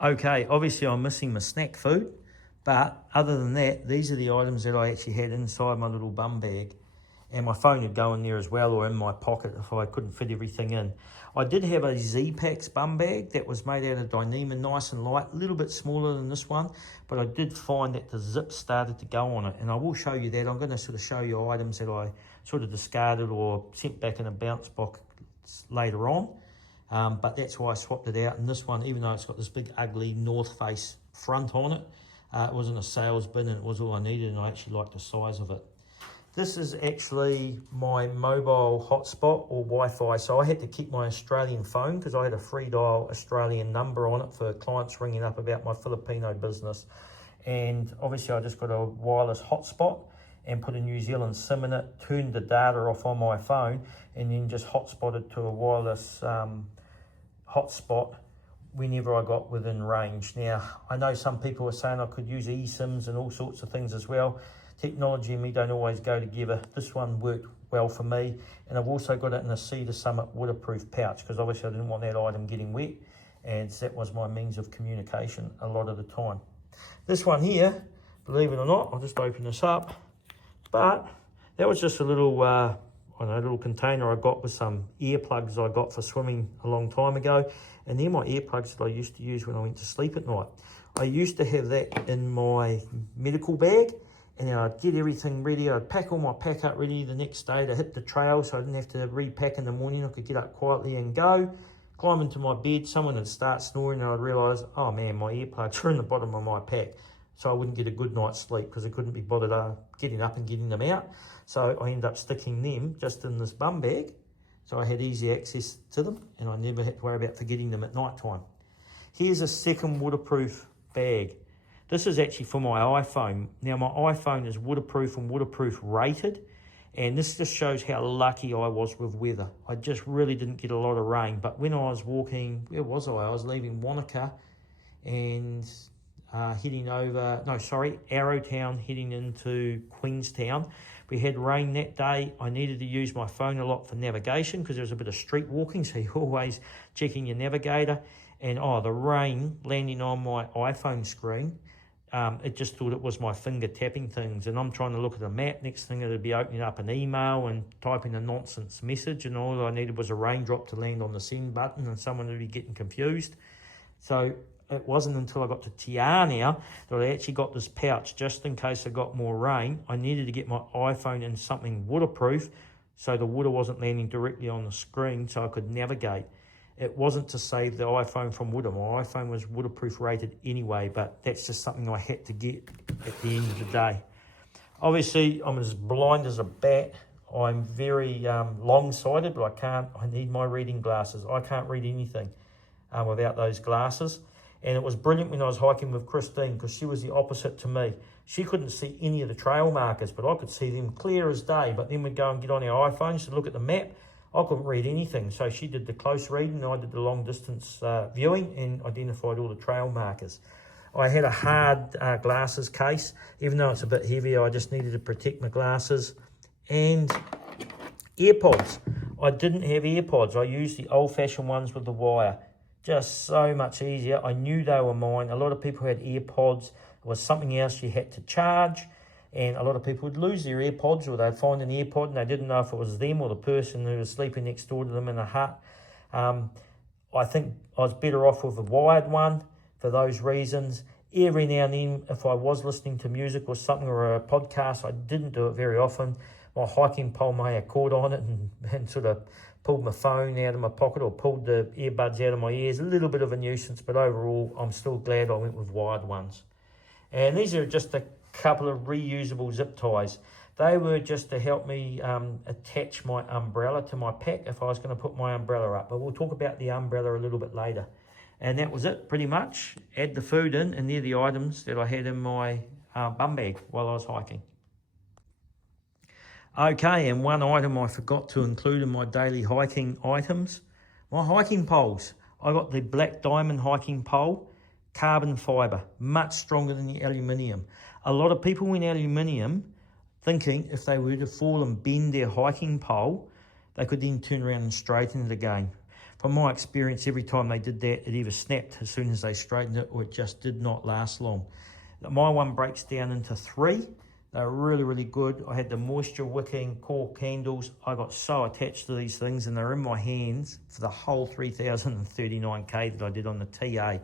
Okay, obviously I'm missing my snack food, but other than that, these are the items that I actually had inside my little bum bag. And my phone would go in there as well, or in my pocket if I couldn't fit everything in. I did have a Z-Pax bum bag that was made out of Dyneema, nice and light, a little bit smaller than this one, but I did find that the zip started to go on it, and I will show you that. I'm going to sort of show you items that I sort of discarded or sent back in a bounce box later on, but that's why I swapped it out. And this one, even though it's got this big ugly North Face front on it, it was in a sales bin and it was all I needed, and I actually liked the size of it. This is actually my mobile hotspot or Wi-Fi. So I had to keep my Australian phone because I had a free dial Australian number on it for clients ringing up about my Filipino business. And obviously I just got a wireless hotspot and put a New Zealand SIM in it, turned the data off on my phone, and then just hotspotted to a wireless hotspot whenever I got within range. Now, I know some people are saying I could use eSIMs and all sorts of things as well. Technology and me don't always go together. This one worked well for me, and I've also got it in a Cedar Summit waterproof pouch because obviously I didn't want that item getting wet, and that was my means of communication a lot of the time. This one here, believe it or not, I'll just open this up, but that was just a little, I don't know, little container I got with some earplugs I got for swimming a long time ago, and they're my earplugs that I used to use when I went to sleep at night. I used to have that in my medical bag, and then I'd get everything ready. I'd pack all my pack up ready the next day to hit the trail, so I didn't have to repack in the morning. I could get up quietly and go, climb into my bed, someone would start snoring, and I'd realise, oh man, my earplugs are in the bottom of my pack. So I wouldn't get a good night's sleep because I couldn't be bothered getting up and getting them out. So I ended up sticking them just in this bum bag, so I had easy access to them, and I never had to worry about forgetting them at night time. Here's a second waterproof bag. This is actually for my iPhone. Now my iPhone is waterproof and waterproof rated, and this just shows how lucky I was with weather. I just really didn't get a lot of rain, but when I was walking, where was I? I was leaving Wanaka and heading over, Arrowtown, heading into Queenstown. We had rain that day. I needed to use my phone a lot for navigation because there was a bit of street walking, so you're always checking your navigator. And the rain landing on my iPhone screen, it just thought it was my finger tapping things, and I'm trying to look at a map. Next thing it'd be opening up an email and typing a nonsense message, and all I needed was a raindrop to land on the send button, and someone would be getting confused. So it wasn't until I got to Te Araroa that I actually got this pouch just in case I got more rain. I needed to get my iPhone in something waterproof so the water wasn't landing directly on the screen, so I could navigate. It wasn't to save the iPhone from water. My iPhone was waterproof rated anyway, but that's just something I had to get at the end of the day. Obviously, I'm as blind as a bat. I'm very long-sighted, but I need my reading glasses. I can't read anything without those glasses. And it was brilliant when I was hiking with Christine because she was the opposite to me. She couldn't see any of the trail markers, but I could see them clear as day. But then we'd go and get on our iPhones to look at the map. I couldn't read anything, so she did the close reading and I did the long distance viewing and identified all the trail markers. I had a hard glasses case, even though it's a bit heavier. I just needed to protect my glasses. And AirPods. I didn't have AirPods. I used the old-fashioned ones with the wire. Just so much easier. I knew they were mine. A lot of people had AirPods. It was something else you had to charge. And a lot of people would lose their AirPods, or they'd find an AirPod and they didn't know if it was them or the person who was sleeping next door to them in a hut. I think I was better off with a wired one for those reasons. Every now and then, if I was listening to music or something or a podcast, I didn't do it very often. My hiking pole may have caught on it and sort of pulled my phone out of my pocket or pulled the earbuds out of my ears. A little bit of a nuisance, but overall, I'm still glad I went with wired ones. And these are just a couple of reusable zip ties. They were just to help me attach my umbrella to my pack if I was going to put my umbrella up. But we'll talk about the umbrella a little bit later. And that was it, pretty much. Add the food in, and they're the items that I had in my bum bag while I was hiking. Okay, and one item I forgot to include in my daily hiking items, my hiking poles. I got the Black Diamond hiking pole, carbon fibre, much stronger than the aluminium. A lot of people went aluminium thinking if they were to fall and bend their hiking pole, they could then turn around and straighten it again. from my experience, every time they did that, it either snapped as soon as they straightened it, or it just did not last long. My one breaks down into 3. They're really, really good. I had the moisture wicking core candles. I got so attached to these things, and they're in my hands for the whole 3,039k that I did on the TA.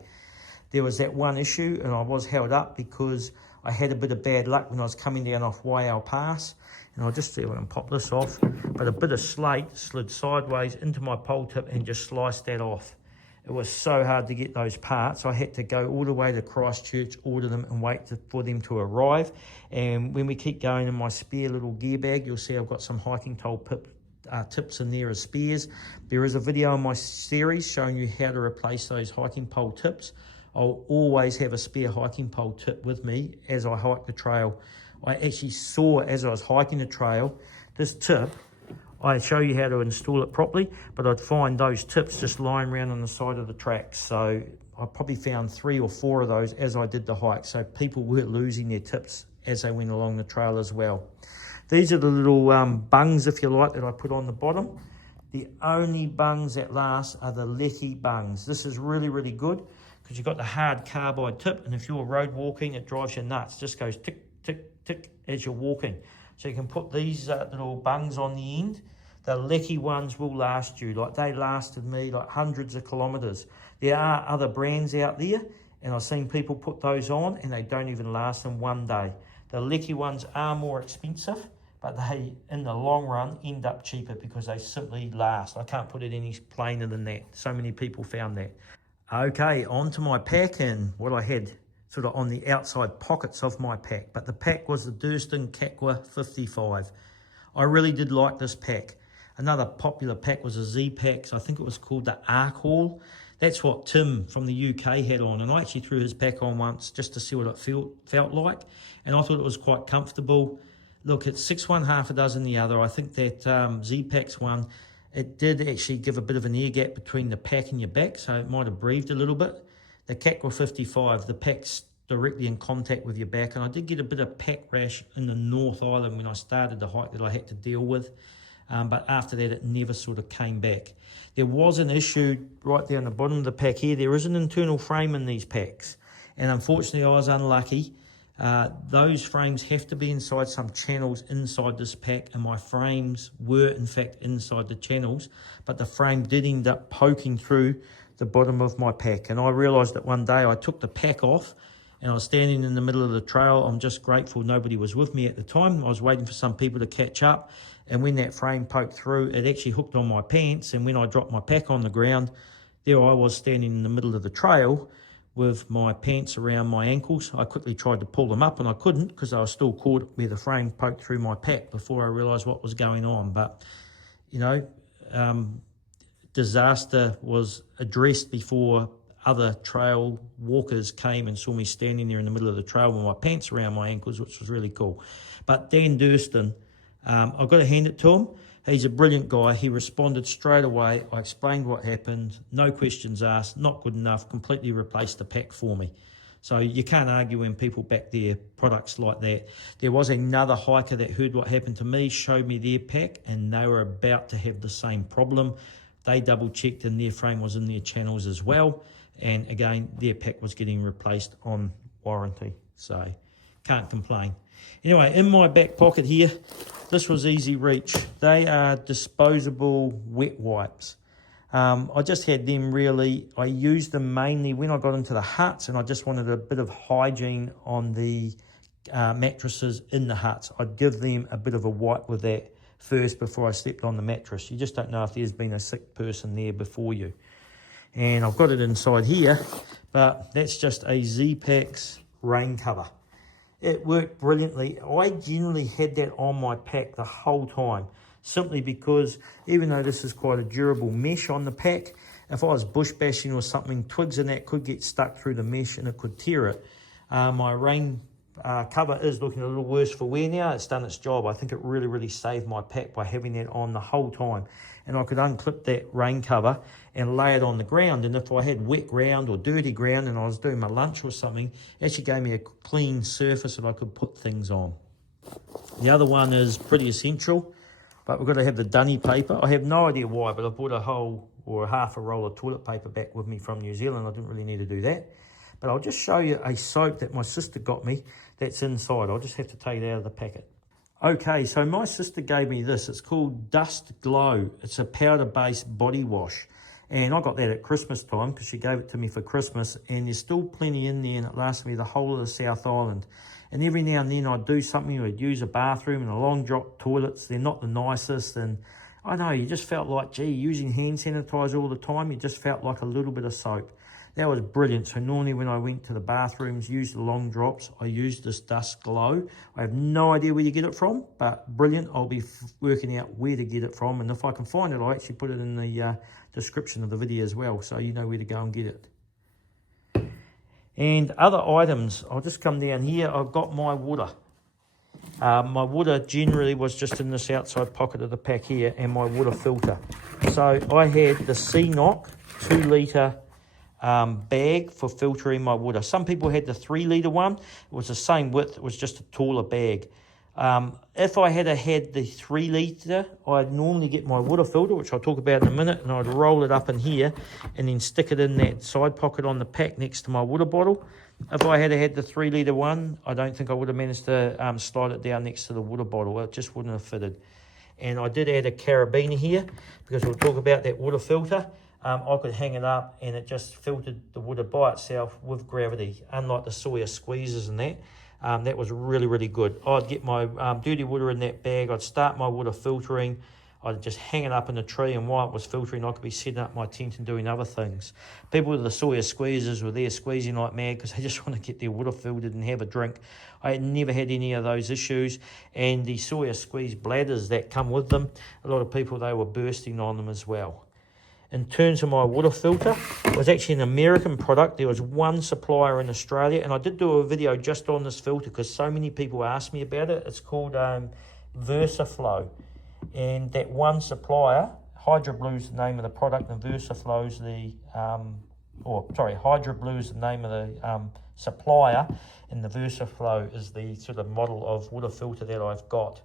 There was that one issue, and I was held up because I had a bit of bad luck when I was coming down off Whale Pass. And I'll just see if I can pop this off. But a bit of slate slid sideways into my pole tip and just sliced that off. It was so hard to get those parts. I had to go all the way to Christchurch, order them, and wait for them to arrive. And when we keep going in my spare little gear bag, you'll see I've got some hiking tool tips in there as spares. There is a video in my series showing you how to replace those hiking pole tips. I'll always have a spare hiking pole tip with me as I hike the trail. I actually saw, as I was hiking the trail, this tip. I show you how to install it properly, but I'd find those tips just lying around on the side of the tracks. So I probably found 3 or 4 of those as I did the hike. So people were losing their tips as they went along the trail as well. These are the little bungs, if you like, that I put on the bottom. The only bungs that last are the Leki bungs. This is really, really good because you've got the hard carbide tip, and if you're road walking, it drives you nuts. It just goes tick, tick, tick as you're walking. So you can put these little bungs on the end. The Leki ones will last you. Like, they lasted me like hundreds of kilometres. There are other brands out there, and I've seen people put those on and they don't even last them 1 day. The Leki ones are more expensive, but they, in the long run, end up cheaper because they simply last. I can't put it any plainer than that. So many people found that. Okay, on to my pack and what I had sort of on the outside pockets of my pack. But the pack was the Durston Kakwa 55. I really did like this pack. Another popular pack was a Z pack, so I think it was called the Arc Haul. That's what Tim from the UK had on, and I actually threw his pack on once just to see what it felt like, and I thought it was quite comfortable. Look, it's 6 one, half a dozen the other. I think that Z pack's one, it did actually give a bit of an air gap between the pack and your back, so it might have breathed a little bit. The Kakwa 55, the pack's directly in contact with your back, and I did get a bit of pack rash in the North Island when I started the hike that I had to deal with. But after that, it never sort of came back. There was an issue right down the bottom of the pack here. There is an internal frame in these packs, and unfortunately I was unlucky. Those frames have to be inside some channels inside this pack, and my frames were in fact inside the channels, but the frame did end up poking through the bottom of my pack. And I realised that one day I took the pack off and I was standing in the middle of the trail. I'm just grateful nobody was with me at the time. I was waiting for some people to catch up. And when that frame poked through, it actually hooked on my pants. And when I dropped my pack on the ground, there I was standing in the middle of the trail with my pants around my ankles. I quickly tried to pull them up and I couldn't because I was still caught where the frame poked through my pack before I realised what was going on. But, you know, disaster was addressed before other trail walkers came and saw me standing there in the middle of the trail with my pants around my ankles, which was really cool. But Dan Durston, I've got to hand it to him. He's a brilliant guy. He responded straight away. I explained what happened. No questions asked. Not good enough. Completely replaced the pack for me. So you can't argue when people back their products like that. There was another hiker that heard what happened to me, showed me their pack, and they were about to have the same problem. They double checked and their frame was in their channels as well. And again, their pack was getting replaced on warranty. So can't complain. Anyway, in my back pocket here, this was easy reach. They are disposable wet wipes. I just had them really. I used them mainly when I got into the huts and I just wanted a bit of hygiene on the mattresses in the huts. I'd give them a bit of a wipe with that first before I slept on the mattress. You just don't know if there's been a sick person there before you. And I've got it inside here, but that's just a Z-Pack's rain cover. It worked brilliantly. I generally had that on my pack the whole time, simply because even though this is quite a durable mesh on the pack, if I was bush bashing or something, twigs and that could get stuck through the mesh and it could tear it. My rain cover is looking a little worse for wear now. It's done its job. I think it really, really saved my pack by having that on the whole time. And I could unclip that rain cover and lay it on the ground. And if I had wet ground or dirty ground and I was doing my lunch or something, it actually gave me a clean surface that I could put things on. The other one is pretty essential. But we've got to have the dunny paper. I have no idea why, but I bought a whole or half a roll of toilet paper back with me from New Zealand. I didn't really need to do that. But I'll just show you a soap that my sister got me that's inside. I'll just have to take it out of the packet. Okay, so my sister gave me this. It's called Dust Glow. It's a powder-based body wash. And I got that at Christmas time because she gave it to me for Christmas. And there's still plenty in there and it lasts me the whole of the South Island. And every now and then I'd do something, I'd use a bathroom and the long drop toilets. They're not the nicest. And I know, you just felt like, gee, using hand sanitizer all the time, you just felt like a little bit of soap. That was brilliant. So normally when I went to the bathrooms, used the long drops, I used this Dust Glow. I have no idea where you get it from, but brilliant. I'll be working out where to get it from. And if I can find it, I'll actually put it in the description of the video as well, so you know where to go and get it. And other items, I'll just come down here. I've got my water. My water generally was just in this outside pocket of the pack here, and my water filter. So I had the CNOC 2 litre bag for filtering my water. Some people had the 3 litre one. It was the same width, it was just a taller bag. If I had the 3 litre, I'd normally get my water filter, which I'll talk about in a minute, and I'd roll it up in here and then stick it in that side pocket on the pack next to my water bottle. If I had the 3 litre one, I don't think I would have managed to slide it down next to the water bottle. It just wouldn't have fitted. And I did add a carabiner here because we'll talk about that water filter. I could hang it up and it just filtered the water by itself with gravity, unlike the Sawyer squeezers and that. That was really, really good. I'd get my dirty water in that bag, I'd start my water filtering, I'd just hang it up in the tree, and while it was filtering, I could be setting up my tent and doing other things. People with the Sawyer squeezers were there squeezing like mad because they just want to get their water filtered and have a drink. I had never had any of those issues, and the Sawyer squeeze bladders that come with them, a lot of people, they were bursting on them as well. In terms of my water filter, it was actually an American product. There was one supplier in Australia, and I did do a video just on this filter because so many people asked me about it. It's called VersaFlow, and that one supplier, Hydro Blue's the name of the product, and VersaFlow's Hydro Blue's the name of the supplier, and the VersaFlow is the sort of model of water filter that I've got.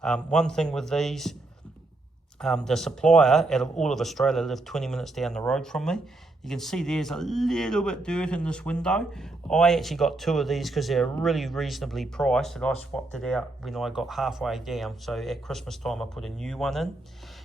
One thing with these, the supplier out of all of Australia lived 20 minutes down the road from me. You can see there's a little bit dirt in this window. I actually got 2 of these because they're really reasonably priced, and I swapped it out when I got halfway down. So at Christmas time I put a new one in.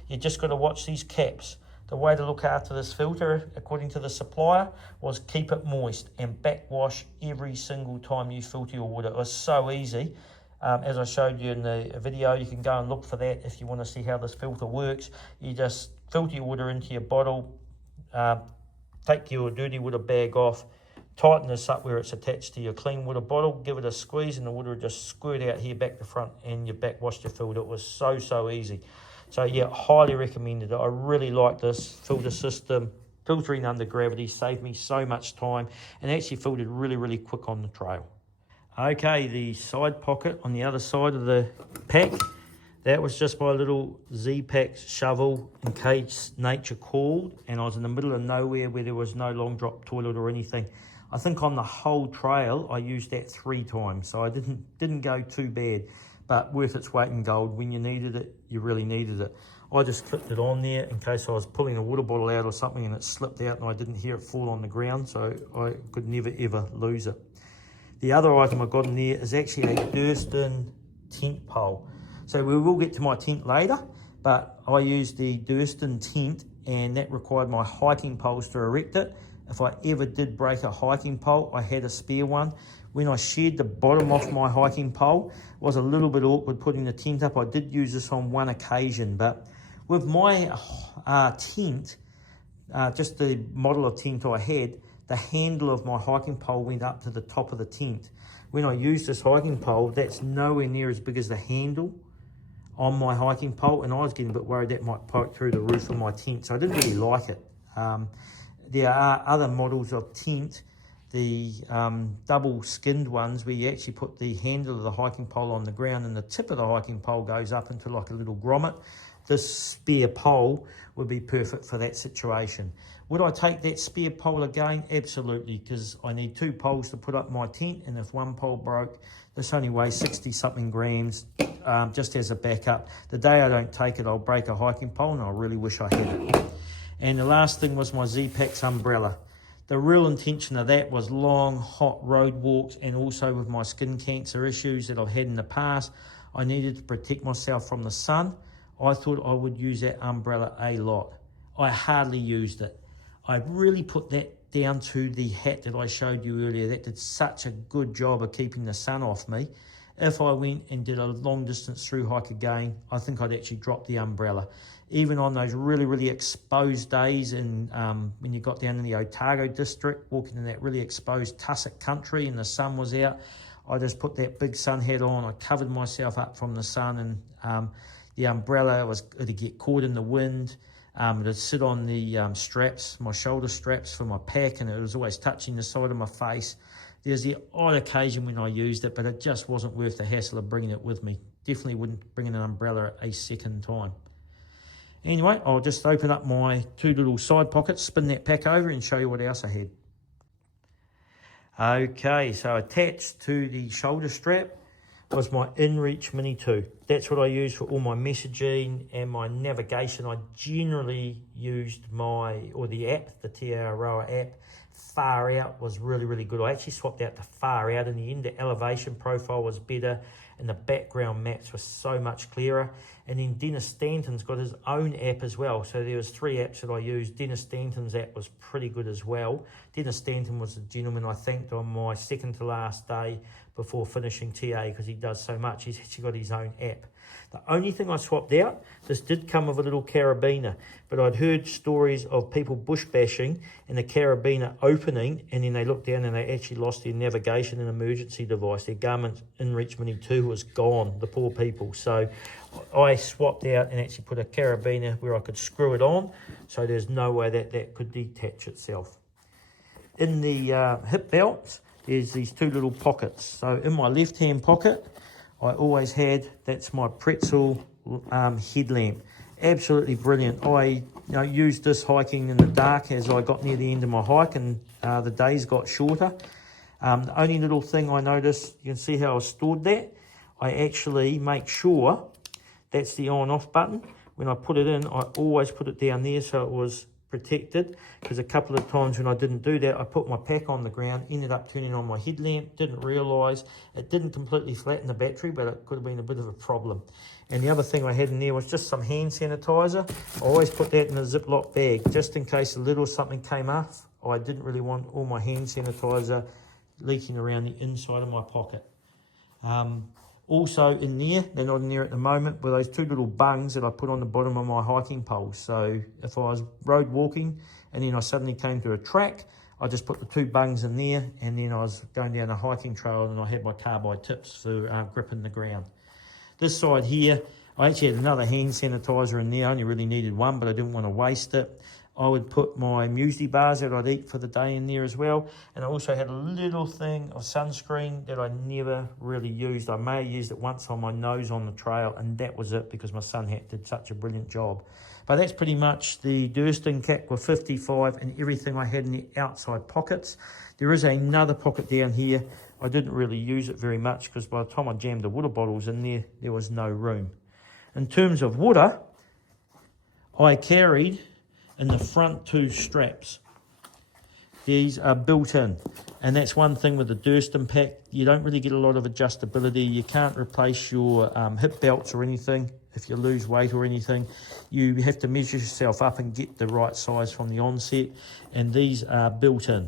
You just got to watch these caps. The way to look after this filter, according to the supplier, was keep it moist and backwash every single time you filter your water. It was so easy. As I showed you in the video, you can go and look for that if you want to see how this filter works. You just filter your water into your bottle, take your dirty water bag off, tighten this up where it's attached to your clean water bottle, give it a squeeze, and the water will just squirt out here back to front, and you backwash your filter. It was so easy. So yeah, highly recommended it. I really like this filter system. Filtering under gravity saved me so much time, and actually filtered really quick on the trail. Okay, the side pocket on the other side of the pack, that was just my little Z-Pack shovel in case nature called and I was in the middle of nowhere where there was no long drop toilet or anything. I think on the whole trail I used that 3 times, so I didn't go too bad, but worth its weight in gold. When you needed it, you really needed it. I just clipped it on there in case I was pulling a water bottle out or something and it slipped out and I didn't hear it fall on the ground, so I could never ever lose it. The other item I got in there is actually a Durston tent pole. So we will get to my tent later, but I used the Durston tent and that required my hiking poles to erect it. If I ever did break a hiking pole, I had a spare one. When I sheared the bottom off my hiking pole, it was a little bit awkward putting the tent up. I did use this on one occasion, but with my tent, just the model of tent I had, the handle of my hiking pole went up to the top of the tent. When I use this hiking pole, that's nowhere near as big as the handle on my hiking pole, and I was getting a bit worried that might poke through the roof of my tent, so I didn't really like it. There are other models of tent, the double skinned ones, where you actually put the handle of the hiking pole on the ground and the tip of the hiking pole goes up into like a little grommet. this spare pole would be perfect for that situation. Would I take that spare pole again? Absolutely, because I need 2 poles to put up my tent, and if one pole broke, this only weighs 60 something grams, just as a backup. The day I don't take it, I'll break a hiking pole, and I really wish I had it. And the last thing was my Z-Pax umbrella. The real intention of that was long, hot road walks, and also with my skin cancer issues that I've had in the past, I needed to protect myself from the sun. I thought I would use that umbrella a lot. I hardly used it. I really put that down to the hat that I showed you earlier. That did such a good job of keeping the sun off me. If I went and did a long distance through hike again, I think I'd actually drop the umbrella. Even on those really, really exposed days, and when you got down in the Otago district, walking in that really exposed tussock country and the sun was out, I just put that big sun hat on. I covered myself up from the sun, and the umbrella it'd get caught in the wind. It'd sit on the straps, my shoulder straps for my pack, and it was always touching the side of my face. There's the odd occasion when I used it, but it just wasn't worth the hassle of bringing it with me. Definitely wouldn't bring in an umbrella a second time. Anyway, I'll just open up my 2 little side pockets, spin that pack over, and show you what else I had. Okay, so attached to the shoulder strap was my InReach Mini 2. That's what I use for all my messaging and my navigation. I generally used the app, the Te Araroa app. Far Out was really, really good. I actually swapped out to Far Out in the end. The elevation profile was better, and the background maps were so much clearer. And then Dennis Stanton's got his own app as well. So there was 3 apps that I used. Dennis Stanton's app was pretty good as well. Dennis Stanton was the gentleman I thanked on my second to last day before finishing TA, because he does so much. He's actually got his own app. The only thing I swapped out, this did come with a little carabiner, but I'd heard stories of people bush bashing and the carabiner opening, and then they looked down and they actually lost their navigation and emergency device. Their Garmin InReach Mini 2 was gone, the poor people. So I swapped out and actually put a carabiner where I could screw it on, so there's no way that could detach itself. In the hip belts, there's these 2 little pockets. So in my left-hand pocket, I always had, that's my pretzel headlamp. Absolutely brilliant. I used this hiking in the dark as I got near the end of my hike, and the days got shorter. The only little thing I noticed, you can see how I stored that. I actually make sure that's the on-off button. When I put it in, I always put it down there so it was protected, because a couple of times when I didn't do that, I put my pack on the ground, ended up turning on my headlamp, didn't realise it didn't completely flatten the battery, but it could have been a bit of a problem. And the other thing I had in there was just some hand sanitizer. I always put that in a Ziploc bag, just in case a little something came off. I didn't really want all my hand sanitizer leaking around the inside of my pocket. Also in there, they're not in there at the moment, were those 2 little bungs that I put on the bottom of my hiking poles. So if I was road walking and then I suddenly came to a track, I just put the 2 bungs in there, and then I was going down a hiking trail and I had my carbide tips for gripping the ground. This side here, I actually had another hand sanitizer in there. I only really needed 1, but I didn't want to waste it. I would put my muesli bars that I'd eat for the day in there as well. And I also had a little thing of sunscreen that I never really used. I may have used it once on my nose on the trail, and that was it, because my sun hat did such a brilliant job. But that's pretty much the Durston Cap with 55 and everything I had in the outside pockets. There is another pocket down here. I didn't really use it very much, because by the time I jammed the water bottles in there, there was no room. In terms of water, I carried in the front 2 straps. These are built in, and that's one thing with the Durston pack. You don't really get a lot of adjustability. You can't replace your hip belts or anything if you lose weight or anything. You have to measure yourself up and get the right size from the onset, and these are built in.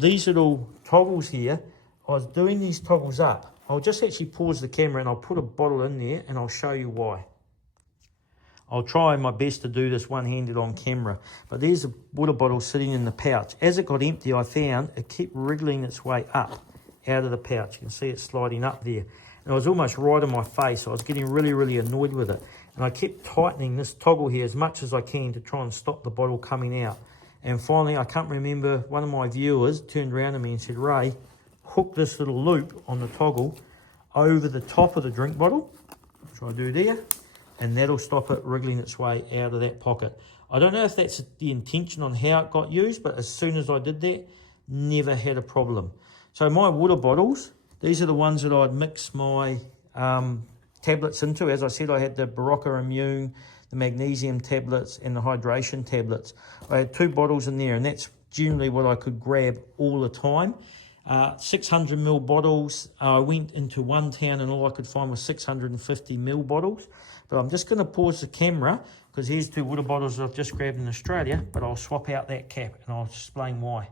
These little toggles here, I was doing these toggles up. I'll just actually pause the camera and I'll put a bottle in there and I'll show you why. I'll try my best to do this one-handed on camera, but there's a water bottle sitting in the pouch. As it got empty, I found it kept wriggling its way up out of the pouch. You can see it sliding up there. And it was almost right on my face. I was getting really, really annoyed with it. And I kept tightening this toggle here as much as I can to try and stop the bottle coming out. And finally, I can't remember, one of my viewers turned around to me and said, "Ray, hook this little loop on the toggle over the top of the drink bottle," which I do there. and that'll stop it wriggling its way out of that pocket. I don't know if that's the intention on how it got used, but as soon as I did that, never had a problem. So my water bottles, these are the ones that I'd mix my tablets into. As I said, I had the Barocca Immune, the magnesium tablets, and the hydration tablets. I had 2 bottles in there, and that's generally what I could grab all the time. 600ml bottles. I went into one town and all I could find was 650ml bottles. But I'm just going to pause the camera because here's 2 water bottles I've just grabbed in Australia, but I'll swap out that cap and I'll explain why.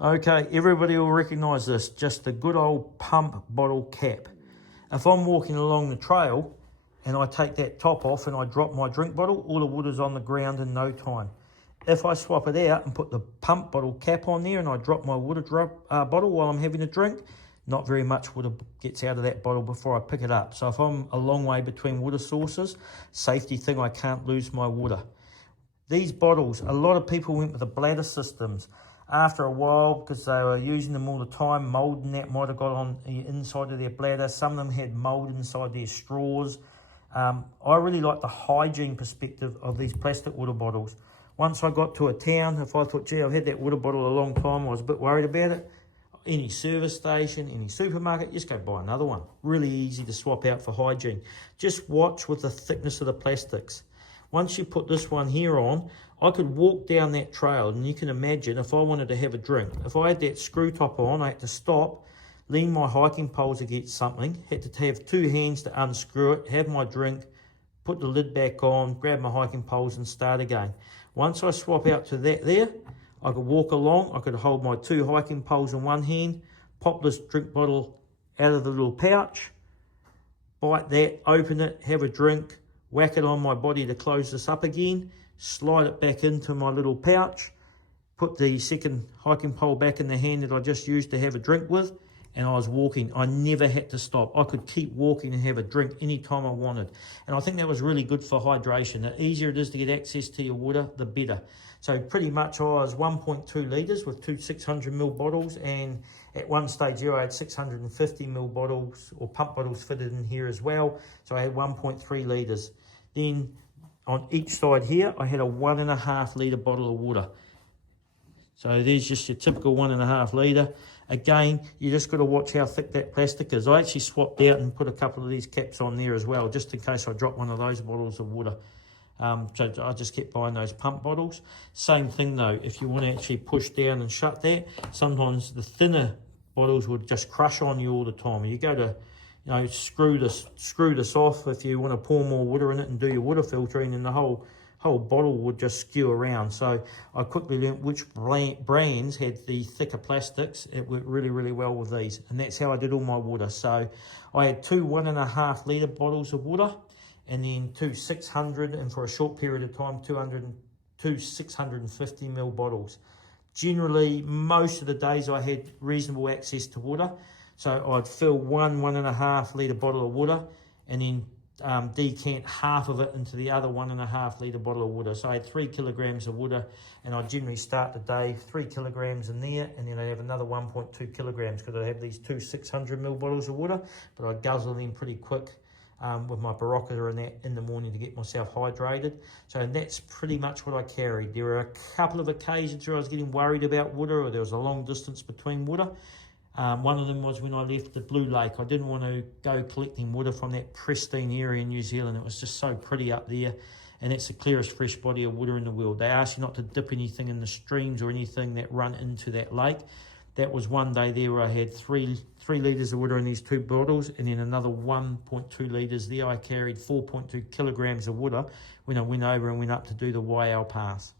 Okay, everybody will recognise this, just the good old pump bottle cap. If I'm walking along the trail and I take that top off and I drop my drink bottle, all the water's on the ground in no time. If I swap it out and put the pump bottle cap on there and I drop my water bottle while I'm having a drink, not very much water gets out of that bottle before I pick it up. So if I'm a long way between water sources, safety thing, I can't lose my water. These bottles, a lot of people went with the bladder systems. After a while, because they were using them all the time, mould and that might have got on the inside of their bladder. Some of them had mould inside their straws. I really like the hygiene perspective of these plastic water bottles. Once I got to a town, if I thought, gee, I've had that water bottle a long time, I was a bit worried about it. Any service station, any supermarket, just go buy another one. Really easy to swap out for hygiene. Just watch with the thickness of the plastics. Once you put this one here on, I could walk down that trail, and you can imagine if I wanted to have a drink, if I had that screw top on, I had to stop, lean my hiking poles against something, had to have 2 hands to unscrew it, have my drink, put the lid back on, grab my hiking poles and start again. Once I swap out to that there, I could walk along, I could hold my 2 hiking poles in one hand, pop this drink bottle out of the little pouch, bite that, open it, have a drink, whack it on my body to close this up again, slide it back into my little pouch, put the second hiking pole back in the hand that I just used to have a drink with, and I was walking. I never had to stop. I could keep walking and have a drink anytime I wanted. And I think that was really good for hydration. The easier it is to get access to your water, the better. So pretty much I was 1.2 litres with 2 600ml bottles, and at one stage here I had 650ml bottles or pump bottles fitted in here as well. So I had 1.3 litres. Then on each side here, I had a 1.5 litre bottle of water. So there's just your typical 1.5 litre. Again, you just got to watch how thick that plastic is. I actually swapped out and put a couple of these caps on there as well, just in case I drop one of those bottles of water. So I just kept buying those pump bottles. Same thing though, if you want to actually push down and shut that, sometimes the thinner bottles would just crush on you all the time. And you go to, you know, screw this off if you want to pour more water in it and do your water filtering, and the whole bottle would just skew around. So I quickly learned which brands had the thicker plastics. It worked really, really well with these, and that's how I did all my water. So I had 2 1.5 litre bottles of water, and then 2 600, and for a short period of time, 2 650ml bottles. Generally, most of the days I had reasonable access to water. So I'd fill 1.5 litre bottle of water, and then decant half of it into the other 1.5 litre bottle of water. So I had 3 kilograms of water, and I generally start the day 3 kilograms in there, and then I have another 1.2 kilograms because I have these 2 600ml bottles of water, but I guzzle them pretty quick with my Barocca and that in the morning to get myself hydrated. So that's pretty much what I carried. There were a couple of occasions where I was getting worried about water, or there was a long distance between water. One of them was when I left the Blue Lake. I didn't want to go collecting water from that pristine area in New Zealand. It was just so pretty up there, and it's the clearest fresh body of water in the world. They ask you not to dip anything in the streams or anything that run into that lake. That was one day there where I had 3 litres of water in these 2 bottles, and then another 1.2 litres there. I carried 4.2 kilograms of water when I went over and went up to do the YL pass.